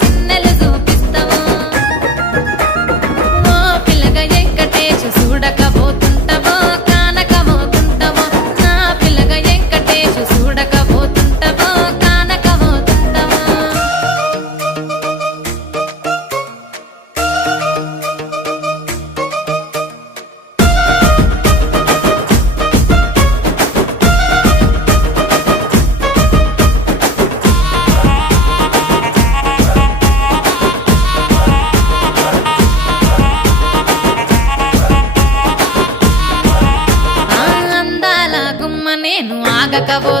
సిన్నెలు చూపిస్తావో ఓ పిల్లగా వెంకటేశు చూడకపోతుంటావో కానకపోతుంటావో నా పిల్లగా వెంకటేశు చూడకపోతుంటావో కానకపోతుంటావో అందాల గుమ్మ నేను ఆగకపో